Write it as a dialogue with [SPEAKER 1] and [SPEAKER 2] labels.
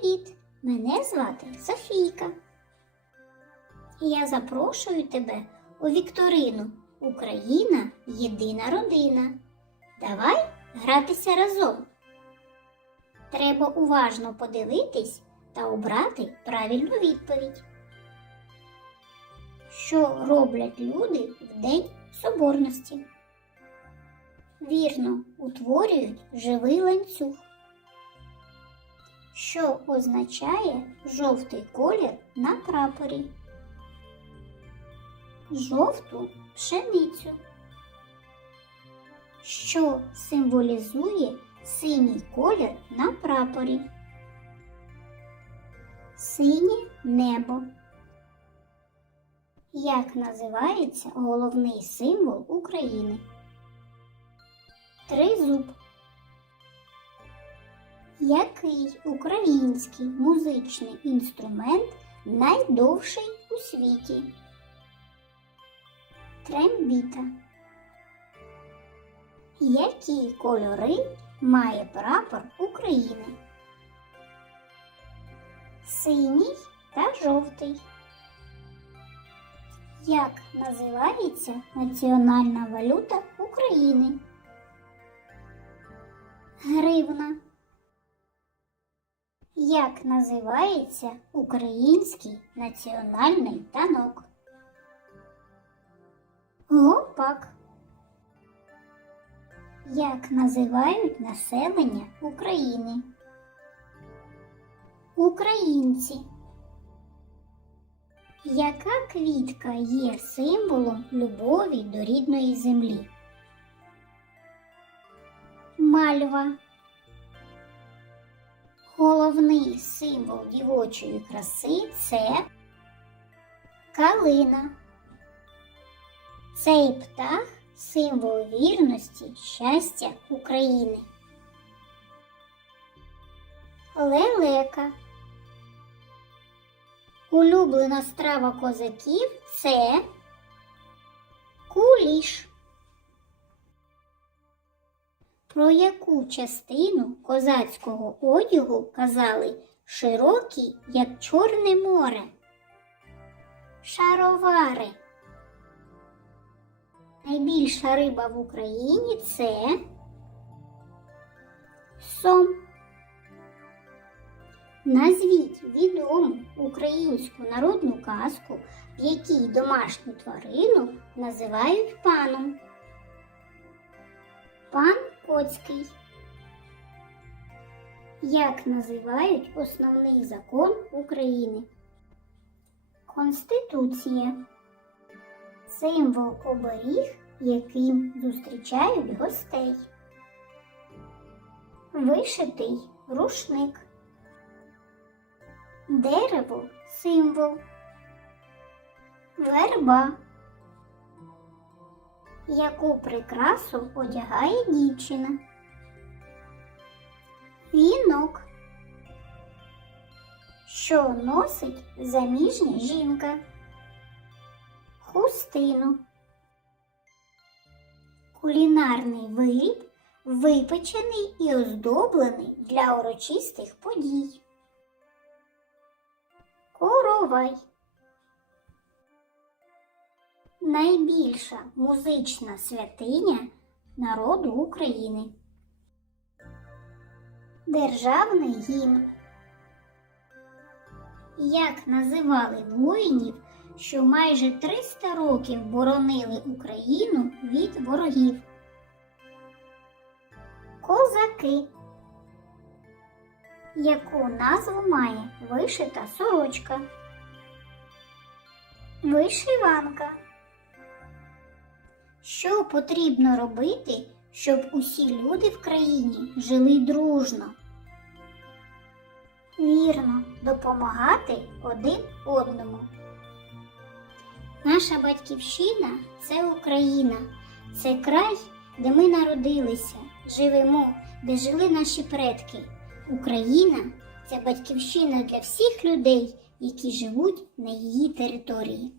[SPEAKER 1] Привіт! Мене звати Софійка. Я запрошую тебе у Вікторину Україна єдина родина. Давай гратися разом. Треба уважно подивитись та обрати правильну відповідь. Що роблять люди в День Соборності? Вірно, утворюють живий ланцюг що означає жовтий колір на прапорі. Жовту пшеницю, що символізує синій колір на прапорі. Синє небо. Як називається головний символ України? Тризуб. Який український музичний інструмент найдовший у світі? Трембіта. Які кольори має прапор України? Синій та жовтий. Як називається національна валюта України? Гривна. Як називається український національний танок? Гопак. Як називають населення України? Українці. Яка квітка є символом любові до рідної землі? Мальва. Головний символ дівочої краси це калина. Цей птах символ вірності, щастя України. Лелека. Улюблена страва козаків це куліш. Про яку частину козацького одягу казали широкі, як Чорне море? Шаровари. Найбільша риба в Україні це сом. Назвіть відому українську народну казку, в якій домашню тварину називають паном. Пан Коцький. Як називають основний закон України? Конституція. Символ оберіг, яким зустрічають гостей. Вишитий рушник. Дерево символ. Верба. Яку прикрасу одягає дівчина? Вінок. Що носить заміжня жінка? Хустину. Кулінарний виріб випечений і оздоблений для урочистих подій. Коровай. Найбільша музична святиня народу України. Державний гімн. Як називали воїнів, що майже 300 років боронили Україну від ворогів? Козаки. Яку назву має вишита сорочка? Вишиванка. Що потрібно робити, щоб усі люди в країні жили дружно? Вірно, допомагати один одному. Наша батьківщина це Україна, це край, де ми народилися, живемо, де жили наші предки. Україна це батьківщина для всіх людей, які живуть на її території.